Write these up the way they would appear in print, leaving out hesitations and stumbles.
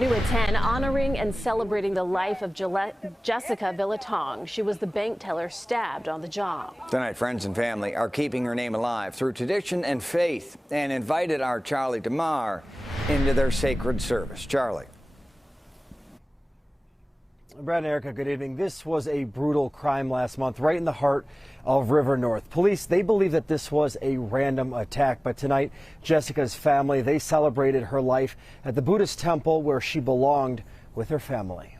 New at 10, honoring and celebrating the life of Jessica Vilaythong. She was the bank teller stabbed on the job. Tonight, friends and family are keeping her name alive through tradition and faith and invited our Charlie DeMar into their sacred service. Charlie. Brad and Erica, good evening. This was a brutal crime last month right in the heart of River North. Police, they believe that this was a random attack, but tonight Jessica's family, they celebrated her life at the Buddhist temple where she belonged with her family.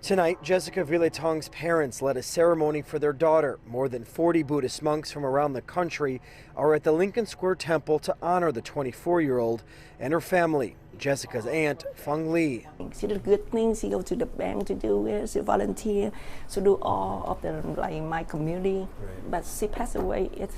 Tonight, Jessica Vilaythong's parents led a ceremony for their daughter. More than 40 Buddhist monks from around the country are at the Lincoln Square Temple to honor the 24-year-old and her family. Jessica's aunt, Feng Li. She did good things. She go to the bank to do it. She volunteer to do all of the my community. Right. But she passed away. It's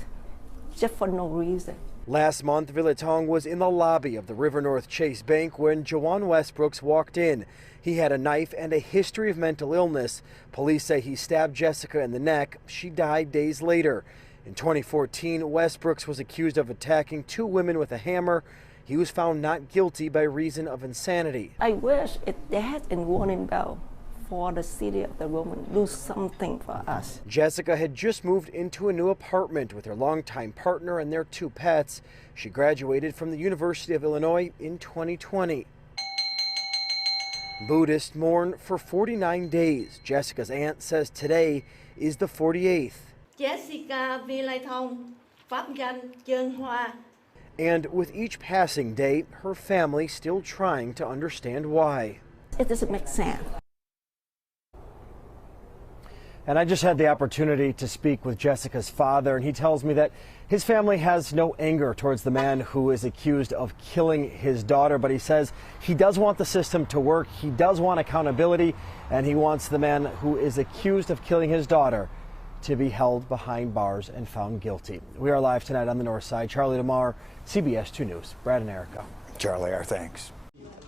just for no reason. Last month, Vilaythong was in the lobby of the River North Chase Bank when Jawan Westbrooks walked in. He had a knife and a history of mental illness. Police say he stabbed Jessica in the neck. She died days later. In 2014, Westbrooks was accused of attacking two women with a hammer. He was found not guilty by reason of insanity. I wish it death and warning bell for the city of the woman do something for us. Jessica had just moved into a new apartment with her longtime partner and their two pets. She graduated from the University of Illinois in 2020. Buddhists mourn for 49 days. Jessica's aunt says today is the 48th. Jessica Vilaythong, Pháp Danh Chân Hoa. And with each passing day, her family still trying to understand why. It doesn't make sense. And I just had the opportunity to speak with Jessica's father, and he tells me that his family has no anger towards the man who is accused of killing his daughter, but he says he does want the system to work, he does want accountability, and he wants the man who is accused of killing his daughter to be held behind bars and found guilty. We are live tonight on the north side. Charlie DeMar, CBS 2 News. Brad and Erica. Charlie, our thanks.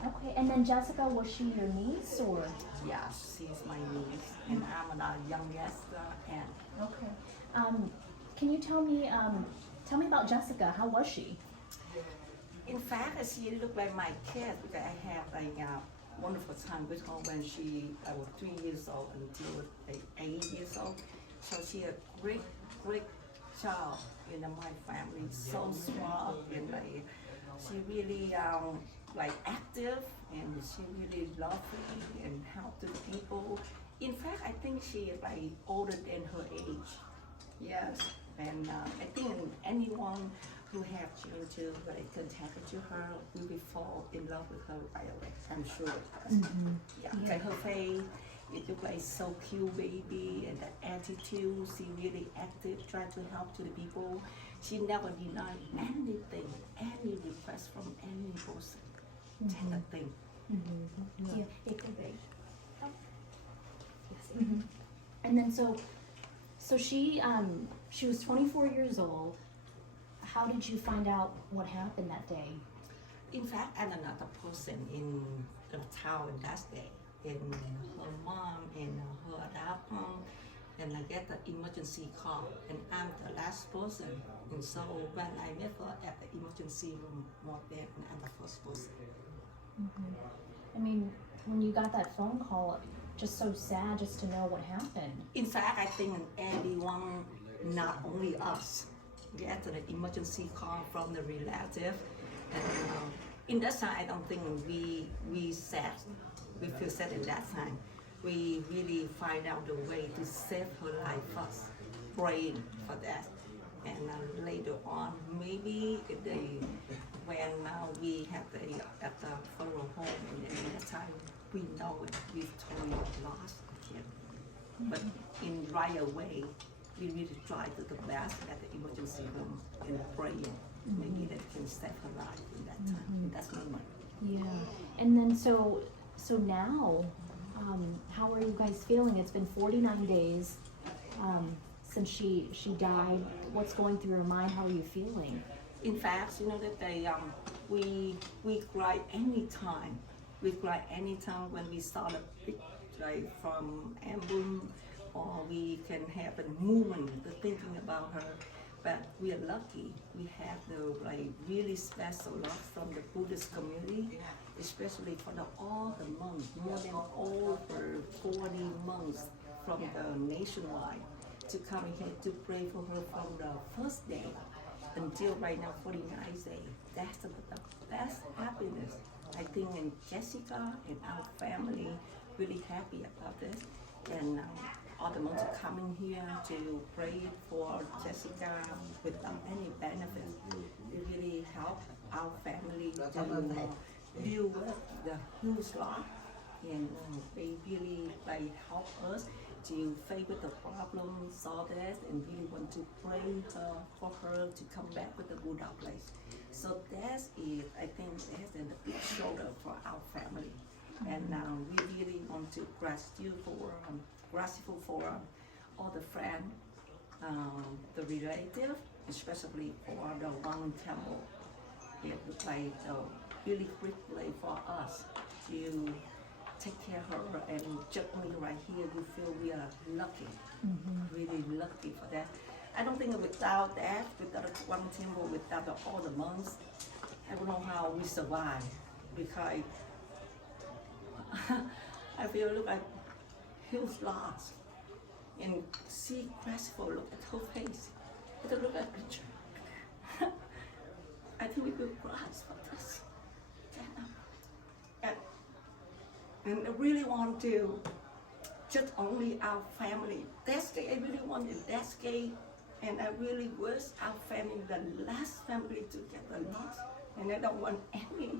Okay, and then Jessica, was she your niece or? Yes, she's my niece, and I'm the youngest aunt. Okay. Can you tell me about Jessica? How was she? In fact, she looked like my kid because I have a wonderful time with her when she was 3 years old until 8 years old. So she a great child in my family. So smart and she really active, and she really lovely and help to the people. In fact, I think she is older than her age. Yes, and I think anyone who have children contact to her will fall in love with her right away. I'm sure. Yeah, like her face. It looked like so cute baby, and the attitude, she really active, trying to help to the people. She never denied anything, any request from any person. Take a thing. Yeah, it could be. And then so she was 24 years old. How did you find out what happened that day? In fact, I'm another person in the town that day. And her mom and her adoption, and I get the emergency call, and I'm the last person. And so when I met her at the emergency room, more than I'm the first person. I mean, when you got that phone call, just so sad just to know what happened. In fact, I think everyone, not only us, get the emergency call from the relative. And in that time, I don't think we feel sad at that time. We really find out the way to save her life first, praying for that. And later on, maybe when we have at the funeral home, and then at that time, we know it, we totally lost a kid. But in right away, we really try to the best at the emergency room and praying. Maybe that can save her life in that time, in that moment. Yeah, and then so now, how are you guys feeling? It's been 49 days since she died. What's going through your mind? How are you feeling? In fact, you know that we cry anytime. We cry anytime when we saw the picture from album, or we can have a moment thinking about her. But we are lucky. We have the like really special love from the Buddhist community, especially for all the monks, more than over 40 monks from the nationwide to come here to pray for her from the first day until right now 49 days. That's the best happiness. I think in Jessica and our family really happy about this. And all the monks are coming here to pray for Jessica without any benefits. It really help our family to deal with the huge loss, and they really help us to face with the problem, solve it, and really want to pray for her to come back with the Buddha place. So that's it. I think that's the big shoulder for our family. And we really want to grateful for all the friends, the relatives, especially for the one temple. It was like a really great way for us to take care of her, and just only right here we feel we are lucky, really lucky for that. I don't think without that, without the one temple, without all the monks, I don't know how we survive, because I feel look like huge loss and see graceful look at her face. It look like a picture. I think we will grasp for this. And I really want to just only our family. That's the I really want the that's gay, and I really wish our family, the last family to get the loss, and I don't want any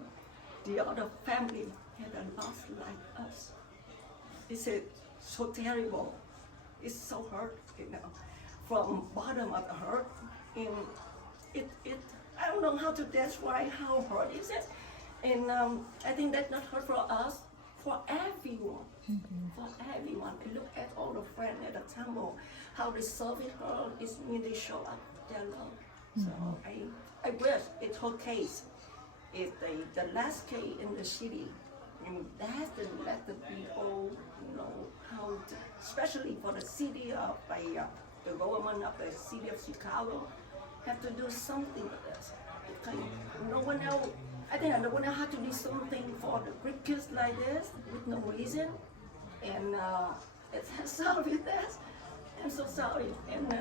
the other family had a loss like us. It's so terrible. It's so hurt, from bottom of the heart, and it I don't know how to describe how hurt is it, and I think that's not hurt for us, for everyone, for everyone. I look at all the friends at the temple, how they serve her is really show up their love. So I wish it's her case. It's the last case in the city, and that's to let the people know how to, especially for the city of the government of the city of Chicago, have to do something with this. Because no one else, I think no one else had to do something for the Greek kids like this with no reason, and it's sorry with this. I'm so sorry, and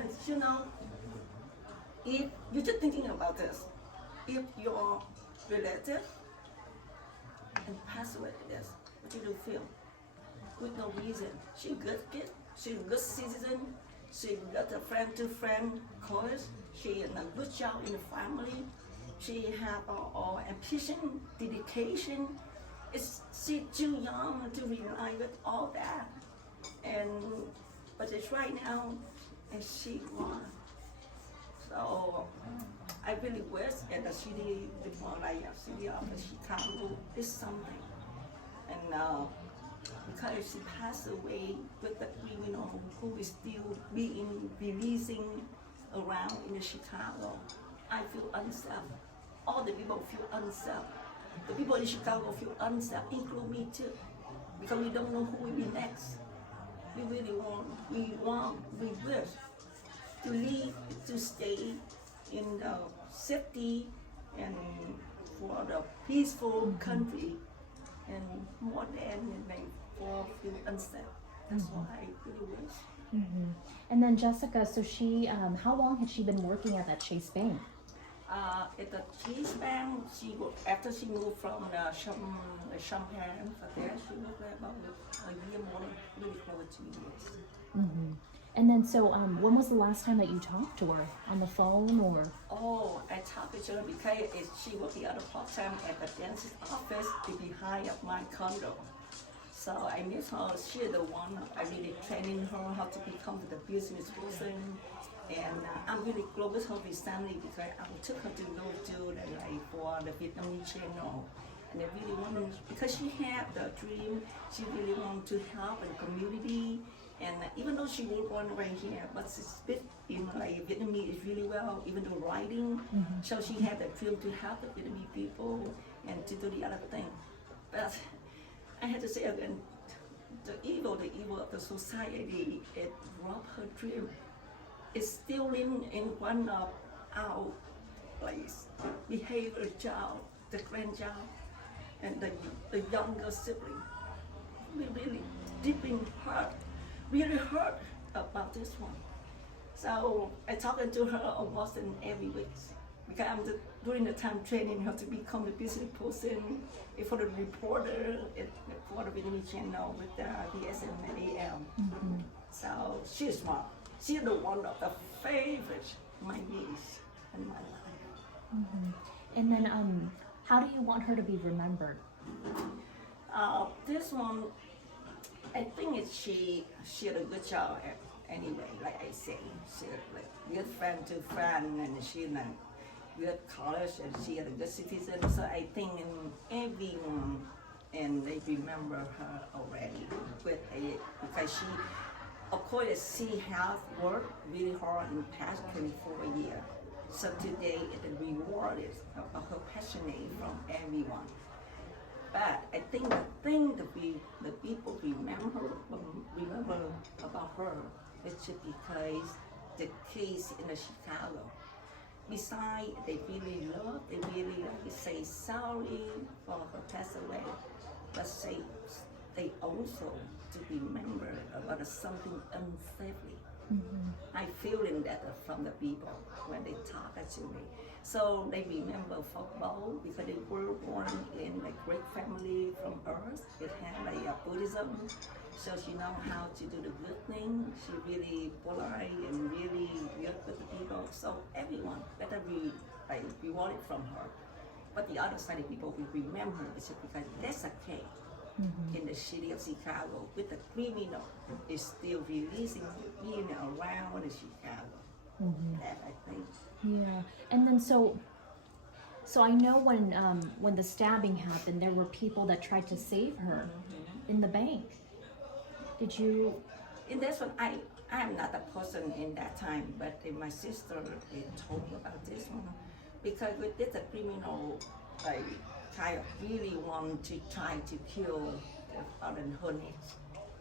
if you're just thinking about this, if your relative and pass away like this, what you do feel? With no reason. She good kid, she a good citizen, she got a friend to friend college, she had a good job in the family, she have all ambition, dedication. She's too young to rely with all that. But it's right now, and she won. So I really wish at the city, the city of Chicago is something. And because she passed away with the criminal who is still being releasing around in Chicago, I feel unsafe. All the people feel unsafe. The people in Chicago feel unsafe, including me too, because we don't know who will be next. We really we wish to live, to stay in the safety and for the peaceful country, and more than for feel unsafe. That's what I really wish. And then Jessica, so she, how long had she been working at that Chase Bank? At the Chase Bank, after she moved from the Champagne for there, she worked there about a year more, really close to 2 years. And then, so when was the last time that you talked to her? On the phone or? Oh, I talked to her because she worked the other part-time at the dentist office behind of my condo. So I met her. She's the one I really training her how to become the business person. And I'm really close with her recently because I took her to go to for the Vietnamese channel. And I really want, because she had the dream, she really want to help the community. And even though she was born right here, but she speaks in Vietnamese is really well, even though writing. So she had the dream to help the Vietnamese people and to do the other thing. But I had to say again, the evil of the society, it robbed her dream. is still in one of our place. Behavior child, the grandchild, and the younger sibling. We really deeply hurt, really hurt about this one. So I talking to her almost in every week because during the time training her to become the business person, for the reporter for the Vietnamese channel with the BSM and AM. So she's smart. She's the one of the favorite my niece in my life. And then, how do you want her to be remembered? This one, I think she did a good job anyway. Like I say, she like good friend to friend, and she in a good college, and she is a good citizen. So I think everyone and they remember her already because she, of course, she has worked really hard in the past 24 years. So today the reward is of her passion from everyone. But I think the thing that the people remember about her is just because the case in the Chicago. Besides, they really love, they really like to say sorry for her pass away, but say they also to remember about something unsafely. I feeling that from the people when they talk to me. So they remember football because they were born in a great family from Earth. It had like a Buddhism, so she know how to do the good thing. She really polite and really good with the people. So everyone better be like rewarded from her. But the other side of people will remember is because that's a case. In the city of Chicago, with the criminal is still releasing in and around the Chicago. That I think. Yeah, and then so I know when the stabbing happened, there were people that tried to save her in the bank. Did you? In this one, I'm not a person in that time, but my sister told me about this one because with this, the criminal like kind of really want to try to kill the father and her niece,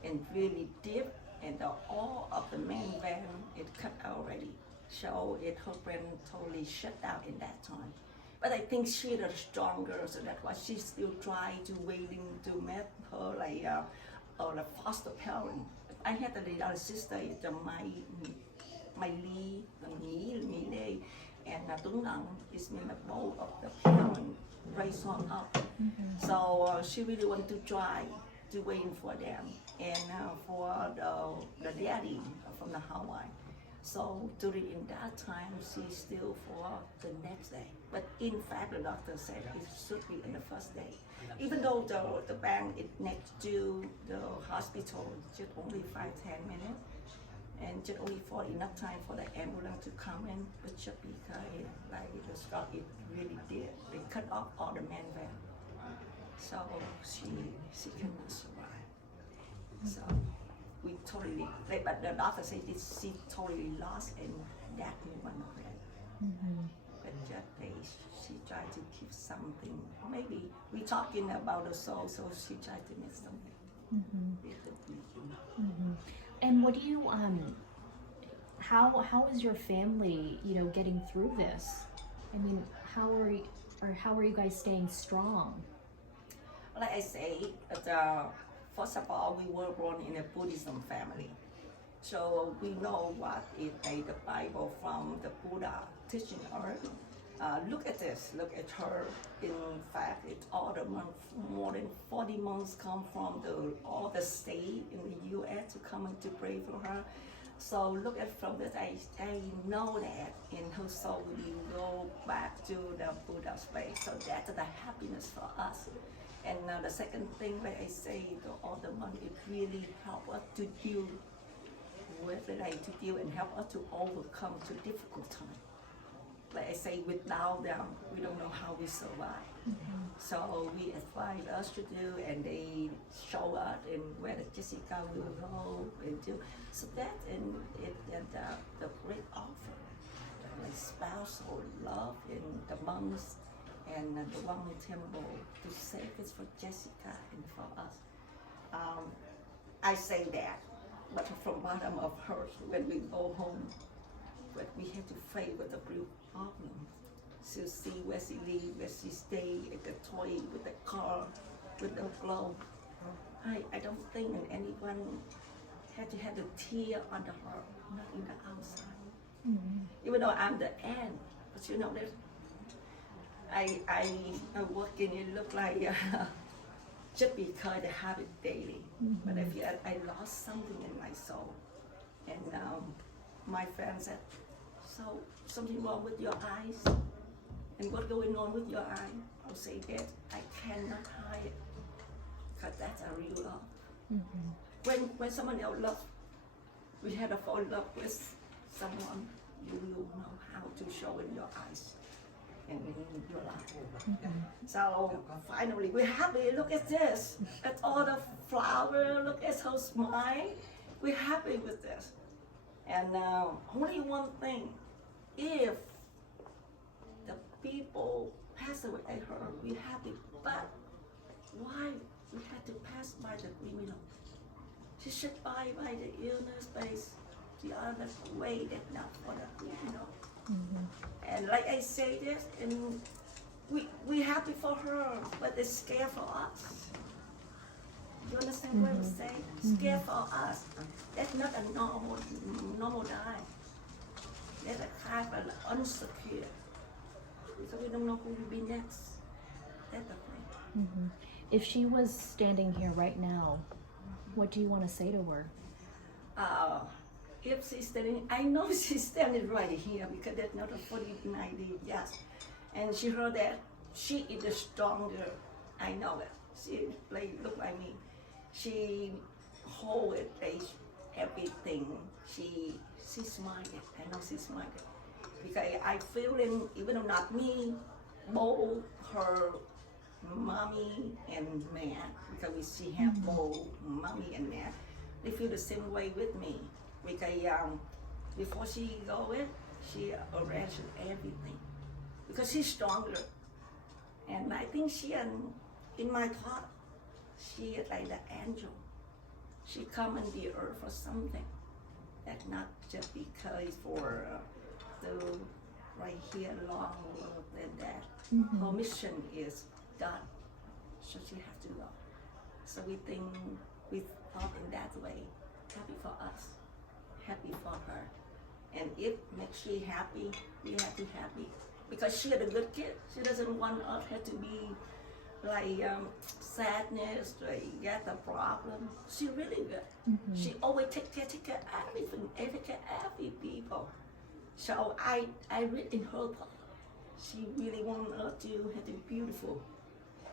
and really deep, and all of the main van it cut already. So it her brain totally shut down in that time. But I think she's a stronger, so that's why she still try to waiting to meet her like or the foster parent. I had a other sister, my Lee, me Lê, and Tuấn Đặng is mean the both of the parent raise her up. So she really want to try to wait for them and for the daddy from the Hawaii. So during that time, she still for the next day. But in fact, the doctor said it should be in the first day. Even though the bank is next to the hospital, just only 5-10 minutes, and just only for enough time for the ambulance to come in, but just because like the Scott it really did. They cut off all the main van. So she cannot survive. So we totally, but the doctor said she totally lost in that moment of it. But just she tried to keep something. Maybe we talking about the soul, so she tried to make something. And what do you how is your family, getting through this? I mean, how are you guys staying strong? Like I say, first of all, we were born in a Buddhism family. So we know what is the Bible from the Buddha teaching her. Look at this, look at her. In fact, it's all the months, more than 40 months come from all the state in the US to come and to pray for her. So look at from this, I know that in her soul will go back to the Buddha's place. So that's the happiness for us. And the second thing, like I say, all the money, it really help us to deal with it, like to deal and help us to overcome to difficult time. Like I say, without them, we don't know how we survive. So we advise us to do, and they show us and where the Jessica will go and do. So that and the great offer, like spousal love and the monks and the one temple to save it for Jessica and for us. I say that, but from bottom of her, when we go home, but we have to face with the real problem. To see where she live, where she stay, at the toy, with the car, with the glove. I don't think anyone had to have the tear on the heart, not in the outside. Even though I'm the end, but you know that I work in it look like just because I have it daily. But I feel I lost something in my soul. And my friend said, so something wrong with your eyes? And what's going on with your eye? I'll say that I cannot hide it, because that's a real love. When someone else loves, we had a fall in love with someone, you will know how to show in your eyes and in your life. So finally, we're happy. Look at this. At all the flower. Look at her smile. We're happy with this. And only one thing, if the people pass away, I heard, we're happy. But why we had to pass by the criminal? She should by the illness base. The other way that not for the criminal. And like I say this, and we happy for her, but it's scared for us. You understand what I'm saying? Scared for us. That's not a normal die. That's a kind of unsecure. Because we don't know who will be next. That's the thing. If she was standing here right now, what do you want to say to her? If she's standing, I know she's standing right here because that's not a 40-90, yes. And she heard that she is the stronger. I know it. She look like me. She hold it, everything. She smiled. I know she smiled. Because I feel in, even though not me, both her mommy and man, because she have both mommy and man, they feel the same way with me. Because before she go in, she arranged everything. Because she's stronger. And I think she, in my thought, she is like the angel. She come in the earth for something. That's not just because for the right here long than that. Her mission is God. So she has to go. So we thought in that way, happy for us. Happy for her, and if makes she happy, we have to be happy because she is a good kid. She doesn't want us to be like sadness, like get a problem. She really good. She always take care of everything, every people. So I read in her thought. She really want us to have to be beautiful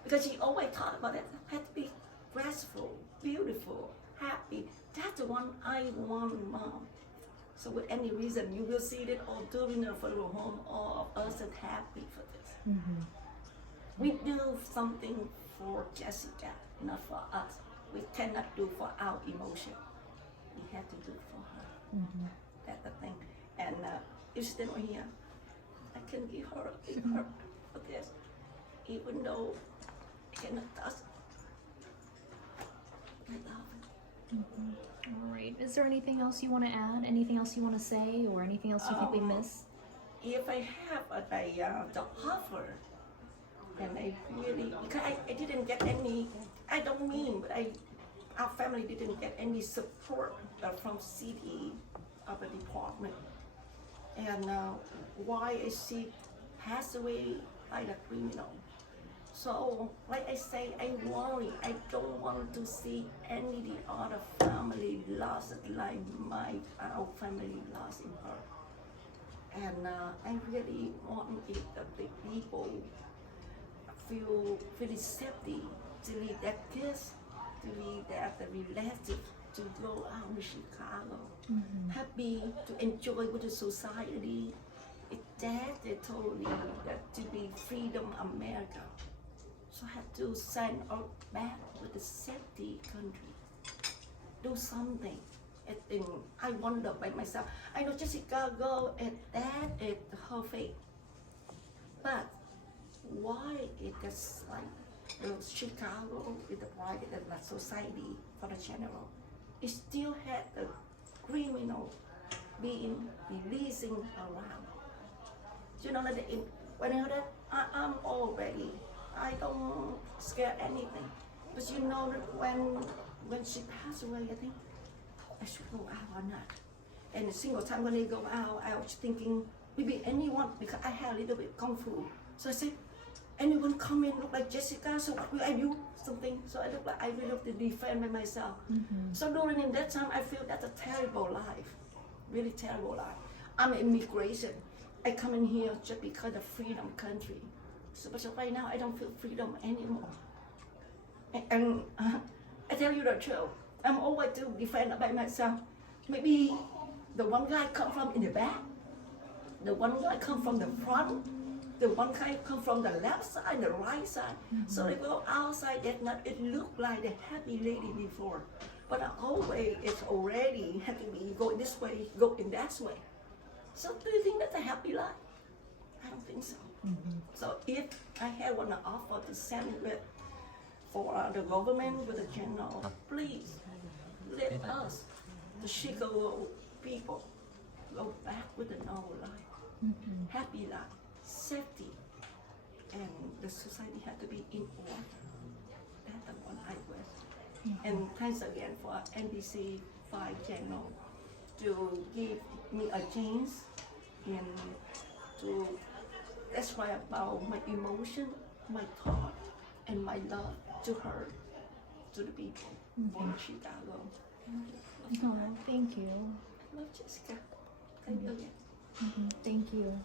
because she always thought about it. Had to be graceful, beautiful, happy. That's the one I want, Mom. So with any reason, you will see it all during the funeral home, all of us are happy for this. We do something for Jessica, not for us. We cannot do for our emotion. We have to do for her. That's the thing. And if she's not here, I can give her for this, even though I cannot touch. I love it. All right. Is there anything else you want to add? Anything else you want to say, or anything else you think we missed? If I have the offer, and I really, because I didn't get any, I don't mean, but our family didn't get any support from city of the department. And why is she passed away by the criminal? So, like I say, I worry. I don't want to see any the other family lost like our family lost in her. And I really want it that the people feel really safety to leave their kids, to leave their relative, to go out in Chicago, happy to enjoy with the society. It's that they told me that to be freedom America. So I have to send out back with the safety country. Do something. And I wonder by myself. I know Jessica go at that at her fate. But why it is like Chicago with the private and the society for the general? It still had the criminal being releasing around. You know, like when I heard that, I'm already, I don't scare anything. But you know that when she passed away, I think I should go out or not. And a single time when I go out, I was thinking maybe anyone, because I had a little bit kung fu. So I said, anyone come in look like Jessica, so what will I do? Something. So I look like I will have to defend myself. So during in that time, I feel that's a terrible life, really terrible life. I'm immigration. I come in here just because of freedom country. So but right now I don't feel freedom anymore. And I tell you the truth, I'm always to defend by myself. Maybe the one guy come from in the back, the one guy come from the front, the one guy come from the left side, the right side. So they go outside that not it looked like the happy lady before. But always it's already had to be go this way, go in that way. So do you think that's a happy life? I don't think so. So if I had one offer to send it for the government with the general, please let us, the Chicago people, go back with the normal life, happy life, safety, and the society had to be in order. That's the one I wish. And thanks again for NBC 5 channel to give me a chance and to express about my emotion, my thought, and my love to her, to the people in Chicago. Oh, thank you. I love Jessica. Thank you again. Thank you.